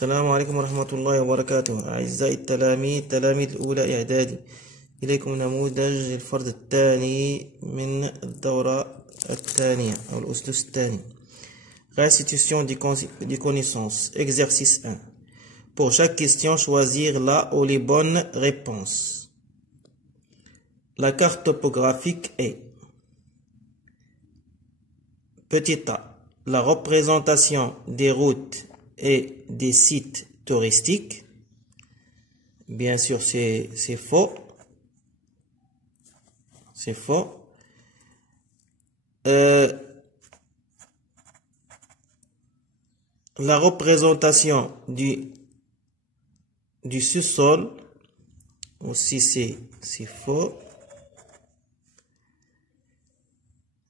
السلام عليكم ورحمة الله وبركاته. أعزائي تلاميذ الأولى إعدادي، إليكم نموذج الفرد الثاني من الدورة الثانية أو الأسدس الثاني. Restitution des connaissances. Exercice 1. Pour chaque question, choisir la ou les bonnes réponses. La carte topographique est: petit a, la représentation des routes et des sites touristiques. Bien sûr, c'est faux. C'est faux. La représentation du sous-sol aussi, c'est faux.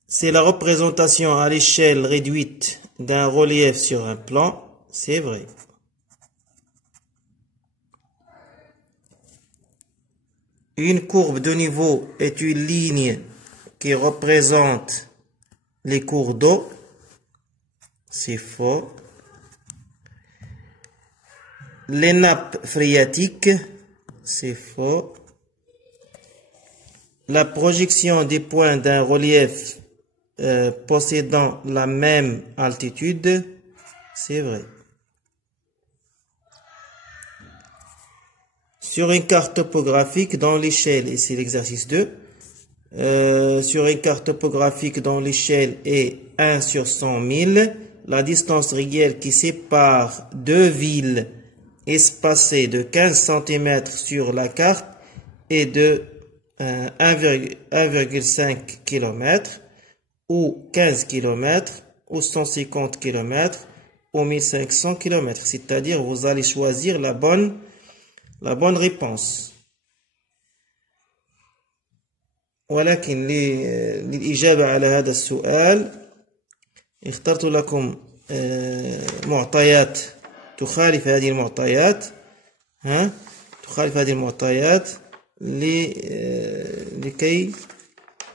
C'est la représentation à l'échelle réduite d'un relief sur un plan. C'est vrai. Une courbe de niveau est une ligne qui représente les cours d'eau. C'est faux. Les nappes phréatiques. C'est faux. La projection des points d'un relief possédant la même altitude. C'est vrai. Sur une carte topographique dont l'échelle, et c'est l'exercice 2, sur une carte topographique dont l'échelle est 1 sur 100 000, la distance réelle qui sépare deux villes espacées de 15 cm sur la carte est de 1,5 km ou 15 km ou 150 km ou 1500 km. C'est-à-dire, vous allez choisir la bonne réponse. ولكن للإجابة على هذا السؤال اخترت لكم معطيات تخالف هذه المعطيات، تخالف هذه المعطيات لكي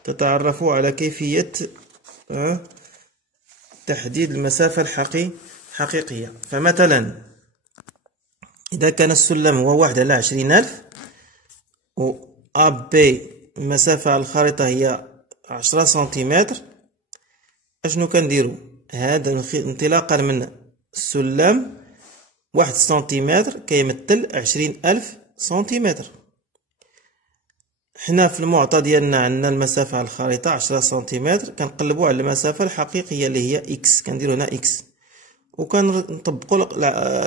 تتعرفوا على كيفية تحديد المسافة الحقيقية. فمثلا إذا كان السلم هو 1 على 20,000 و AB المسافة على الخريطة هي 10 سنتيمتر، أشنو كنديرو؟ هذا انطلاقا من السلم 1 سنتيمتر كيمثل 20,000 سنتيمتر. حنا في المعطى ديالنا عندنا المسافة على الخريطة 10 سنتيمتر، كنقلبوا على المسافة الحقيقية اللي هي إكس، كنديرو هنا إكس وكنطبقوا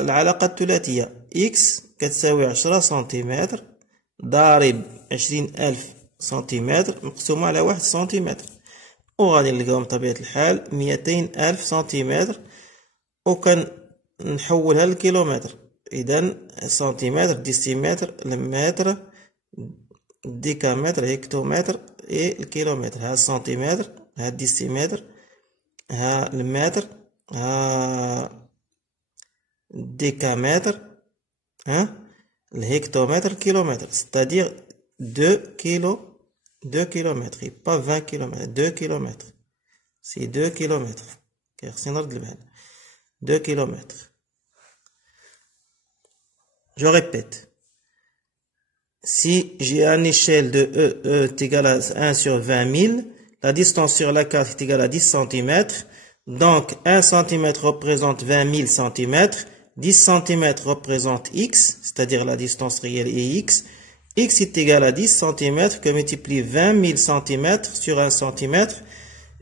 العلاقة الثلاثية. إكس كتساوي 10 سنتيمتر ضارب 20,000 سنتيمتر مقسومة على 1 سنتيمتر، وغادي نلقاو بطبيعة الحال 200,000 سنتيمتر، وكنحولها للكيلومتر. إذا سنتيمتر، ديسيمتر، المتر، ديكامتر، هكتومتر، إي الكيلومتر. ها السنتيمتر، ها الديسيمتر، ها المتر، ها الديكامتر، ها الهكتومتر، الكيلومتر. c'est-à-dire 2 kilomètres et pas 20 km. 2 km. C'est 2 km. خصني نرد البال. 2 km. Je répète. Si j'ai une échelle de E est égale à 1 sur 20 000, la distance sur la carte est égale à 10 cm. Donc 1 cm représente 20 000 cm. 10 cm représente X, c'est-à-dire la distance réelle est X. X est égal à 10 cm que multiplie 20 000 cm sur 1 cm.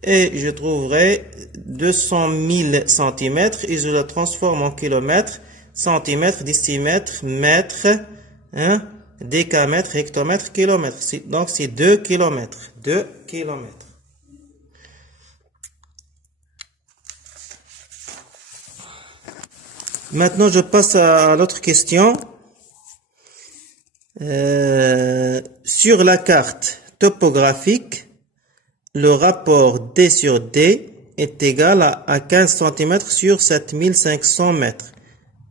Et je trouverai 200 000 cm et je la transforme en kilomètres, centimètres, décimètres, mètres, décamètres, hectomètres, kilomètres. Donc c'est 2 km. 2 km. Maintenant, je passe à l'autre question. Sur la carte topographique, le rapport D sur D est égal à 15 cm sur 7500 mètres,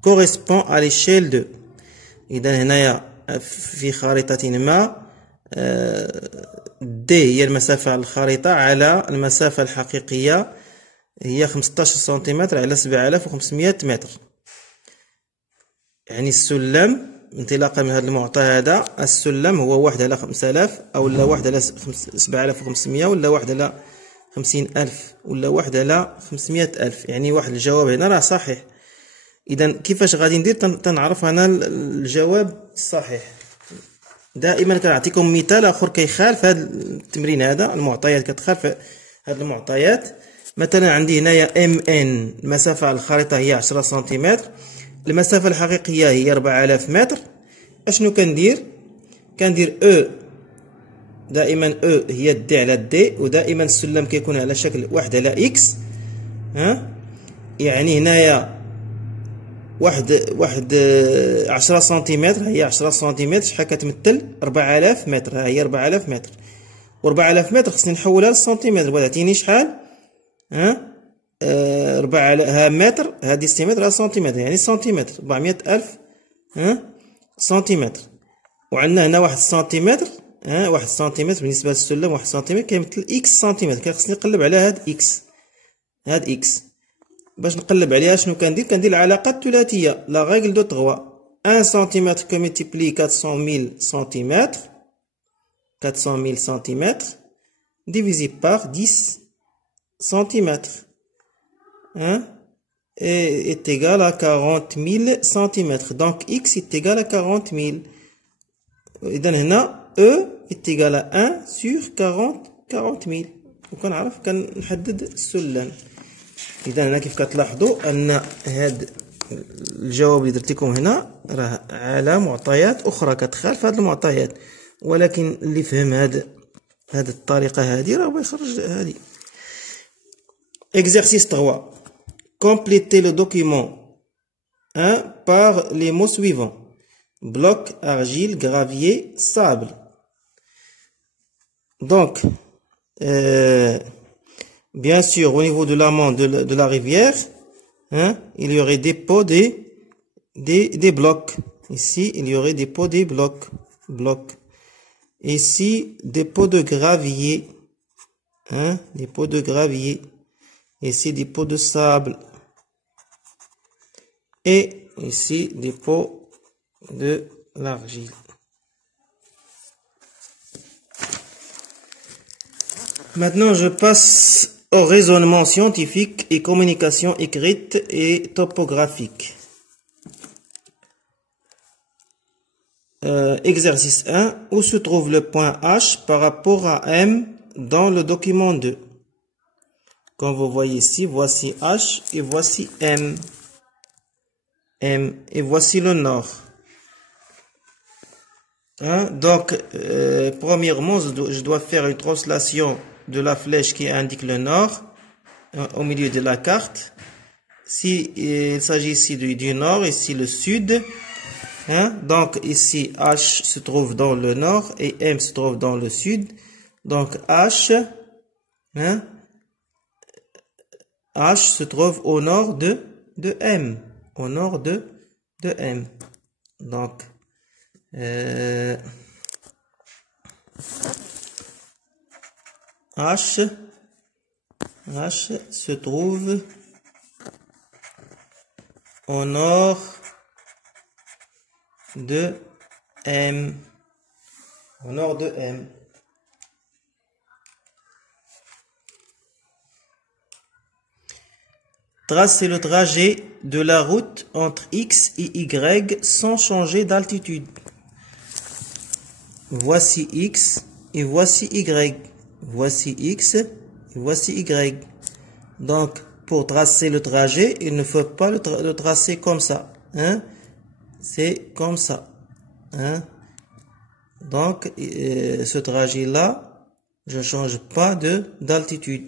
correspond à l'échelle de. إذا هنايا في خريطة ما D هي المسافة على الخريطة على المسافة الحقيقية هي 15 سنتيمتر على 7500 متر. يعني السلم انطلاقا من هذا المعطى هذا، السلم هو 1 على 5000 أو لا 1 على 7500 ولا 1 على 50000 ولا 1 على 500000. يعني واحد الجواب هنا راه صحيح. إذا كيفاش غادي ندير تنعرف أنا الجواب الصحيح؟ دائما كنعطيكم مثال آخر كيخالف هذا التمرين هذا، المعطيات كتخالف هذه المعطيات. مثلا عندي هنايا ام ان، المسافة على الخريطة هي 10 سنتيمتر، المسافة الحقيقية هي 4000 متر. اشنو كندير؟ كندير او، دائما او هي دي على دي، ودائما السلم كيكون على شكل 1 على اكس. يعني هنايا واحد 10 سنتيمتر، هي 10 سنتيمتر شحال كتمثل؟ 4000 متر. ها هي 4000 متر، و 4000 متر خصني نحولها للسنتيمتر. بغا تعطيني شحال؟ 4 على ها متر، هادي سنتيمتر، ها سنتيمتر، يعني سنتيمتر 400000 سنتيمتر. وعندنا هنا 1 سنتيمتر، 1 سنتيمتر بالنسبة للسلم، 1 سنتيمتر كيمثل اكس سنتيمتر. كان خصني نقلب على هاد اكس، هاد اكس. باش نقلب عليها شنو كندير؟ كندير العلاقة الثلاثية، لا رègle دو 3. 1 سنتيمتر كو ملتيبلي 400000 سنتيمتر، 400000 سنتيمتر divisé par 10 centimètres, est égal à 40000 centimètres. Donc x est égal à 40000. إذا هنا E est égal à 1 sur 40000. وكنعرف كنحدد السلم. إذا هنا كيف كتلاحظوا أن هاد الجواب اللي درت لكم هنا راه على معطيات أخرى كتخالف هاد المعطيات، ولكن اللي فهم هاد الطريقة هادي راه بيخرج هادي. Exercice 3. Complétez le document 1 par les mots suivants: bloc, argile, gravier, sable. Donc, bien sûr, au niveau de l'amont de la rivière, il y aurait des pots des blocs. Ici, il y aurait des pots des blocs. Ici, des pots de gravier, des pots de gravier. Ici, des pots de sable. Et ici, des pots de l'argile. Maintenant, je passe au raisonnement scientifique et communication écrite et topographique. Exercice 1. Où se trouve le point H par rapport à M dans le document 2? Comme vous voyez ici, voici H et voici M. Et voici le nord. Donc, premièrement, je dois faire une translation de la flèche qui indique le nord au milieu de la carte. Si il s'agit ici du nord, ici le sud. Donc ici H se trouve dans le nord et M se trouve dans le sud. Donc H se trouve au nord de M. Au nord de M. Donc H se trouve au nord de M. Au nord de M. Tracez le trajet de la route entre X et Y sans changer d'altitude. Voici X et voici Y. Voici X et voici Y. Donc, pour tracer le trajet, il ne faut pas le tracer comme ça. C'est comme ça. Donc, ce trajet-là, je ne change pas d'altitude.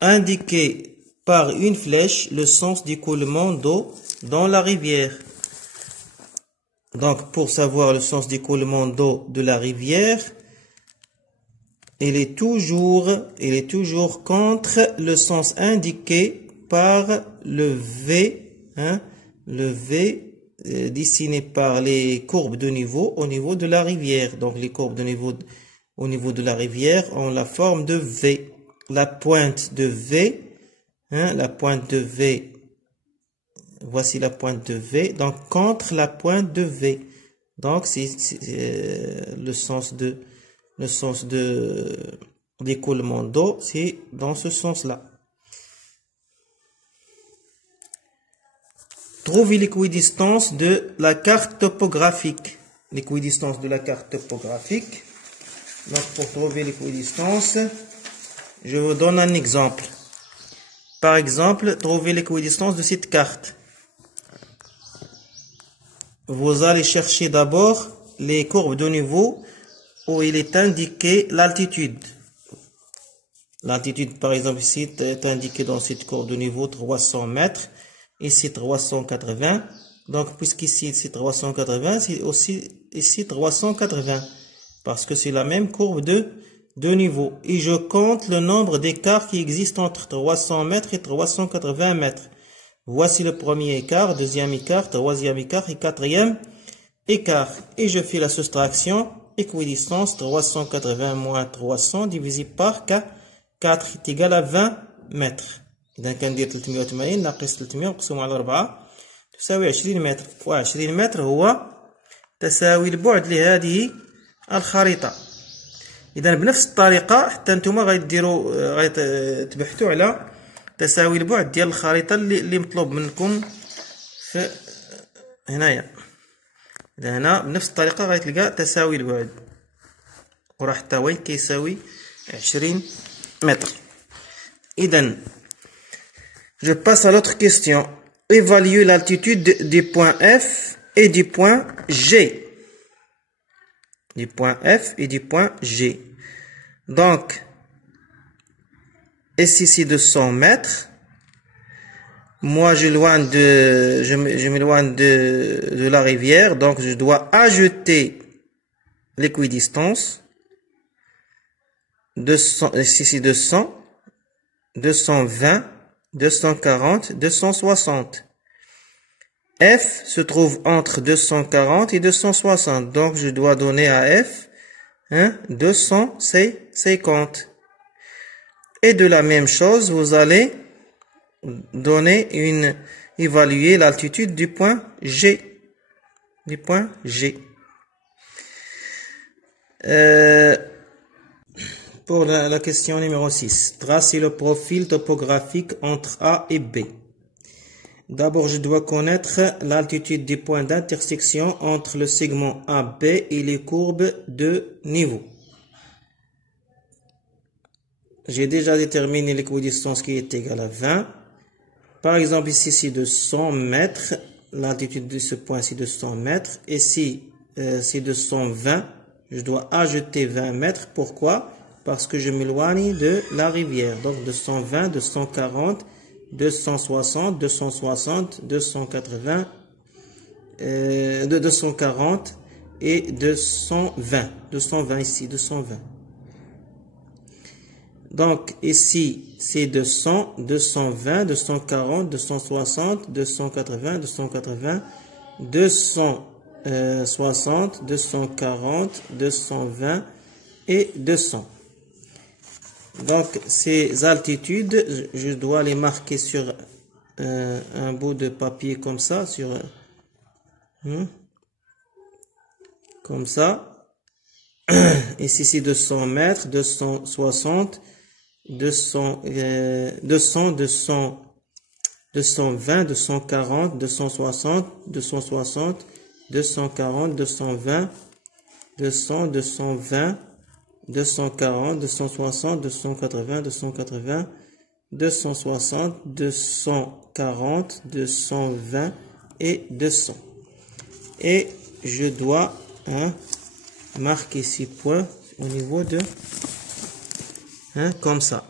Indiquez par une flèche le sens d'écoulement d'eau dans la rivière. Donc, pour savoir le sens d'écoulement d'eau de la rivière, il est toujours contre le sens indiqué par le V, le V dessiné par les courbes de niveau au niveau de la rivière. Donc, les courbes de niveau au niveau de la rivière ont la forme de V. La pointe de V Hein, la pointe de V, voici la pointe de V, donc contre la pointe de V. Donc, c'est le sens de l'écoulement d'eau, c'est dans ce sens-là. Trouver l'équidistance de la carte topographique. L'équidistance de la carte topographique. Donc, pour trouver l'équidistance, je vous donne un exemple. Par exemple, trouver l'équidistance de cette carte. Vous allez chercher d'abord les courbes de niveau où il est indiqué l'altitude. L'altitude, par exemple, ici est indiqué dans cette courbe de niveau 300 mètres. Ici 380. Donc, puisqu'ici c'est 380, c'est aussi ici 380. Parce que c'est la même courbe de niveau. Et je compte le nombre d'écarts qui existent entre 300 mètres et 380 mètres. Voici le premier écart, deuxième écart, troisième écart et quatrième écart. Et je fais la soustraction. Équidistance 380 moins 300 divisé par 4 est égal à 20 mètres. إذا كندير 380 ناقص 300 مقسوم على 4 تساوي 20 متر. و20 متر هو تساوي البعد لهذه الخريطة. إذا بنفس الطريقة حتى نتوما غتبحثوا على تساوي البعد ديال الخريطة اللي مطلوب منكم في هنايا. إذا هنا بنفس الطريقة غتلقى تساوي البعد وراح حتى وين كيساوي 20 متر. إذا je passe à l'autre question. Évaluer l'altitude du point F et du point G. Du point F et du point G. Donc, ici de 100 mètres. Moi, je m'éloigne de la rivière. Donc, je dois ajouter l'équidistance. 200, ici 200, 220, 240, 260. F se trouve entre 240 et 260. Donc, je dois donner à F 250. Et de la même chose, vous allez évaluer l'altitude du point G. Du point G. Pour la question numéro 6, tracer le profil topographique entre A et B. D'abord, je dois connaître l'altitude du point d'intersection entre le segment AB et les courbes de niveau. J'ai déjà déterminé l'équidistance qui est égale à 20. Par exemple, ici, c'est de 100 mètres. L'altitude de ce point, c'est de 100 mètres. Ici, c'est de 120. Je dois ajouter 20 mètres. Pourquoi? Parce que je m'éloigne de la rivière. Donc, de 120, 240, 260, 260, 280, de 240 et 220. 220 ici, 220. Donc, ici, c'est 200, 220, 240, 260, 280, 280, 260, 240, 220 et 200. Donc, ces altitudes, je dois les marquer sur un bout de papier comme ça, comme ça. Ici, c'est 200 mètres, 260, 200, 200, 220, 240, 260, 260, 240, 220, 200, 220, 240, 260, 280, 280, 260, 240, 220 et 200. Et je dois marquer 6 points au niveau de comme ça.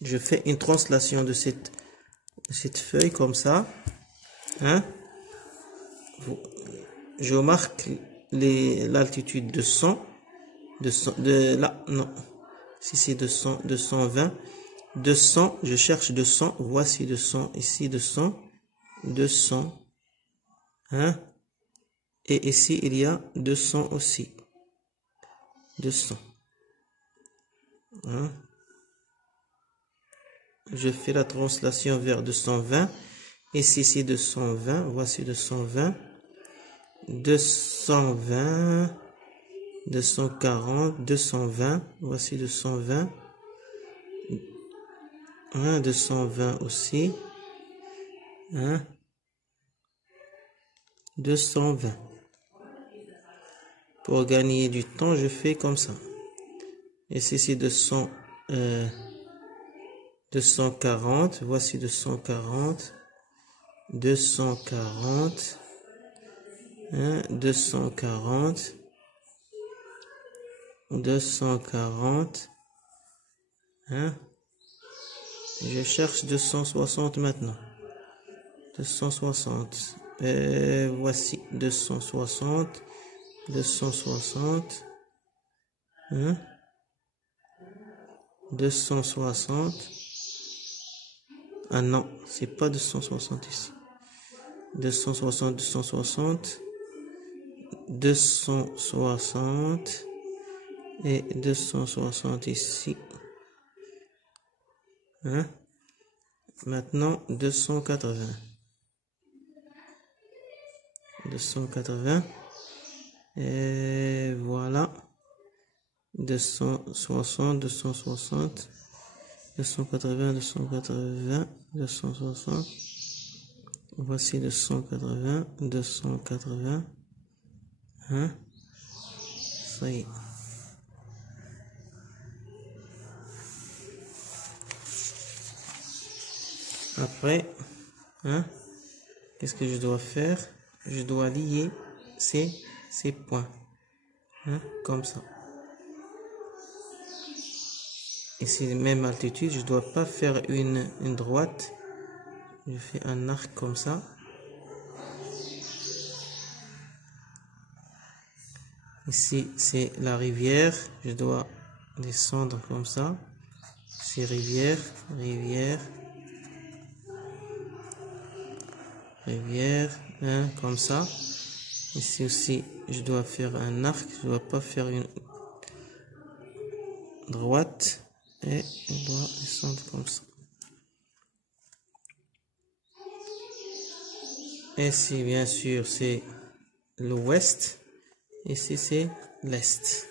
Je fais une translation de cette feuille comme ça. Je marque l'altitude de 100. Si c'est 200, 220, 200, je cherche 200, voici 200, ici 200, 200, et ici il y a 200 aussi, 200, je fais la translation vers 220. Ici, c'est 220. Voici 220. 220. 240. 220. Voici 220. 220 aussi. 220. Pour gagner du temps, je fais comme ça. Ici, c'est 240. Voici 240. 240. 240. 240. Je cherche 260 maintenant. 260. Voici 260. 260. 260. Ah non, c'est pas 260 ici. 260, 260. 260. Et 260 ici. Maintenant, 280. 280. Et voilà. 260, 260. 280, 280. 260. Voici 280. 280. Ça y est. Après, qu'est-ce que je dois faire? Je dois lier ces points, comme ça. Ici, même altitude, je dois pas faire une droite. Je fais un arc comme ça. Ici, c'est la rivière. Je dois descendre comme ça. C'est rivière, rivière. Rivière, comme ça. Ici aussi, je dois faire un arc. Je dois pas faire une droite. Et je dois descendre comme ça. Ici, bien sûr, c'est l'ouest. Ici, c'est l'est.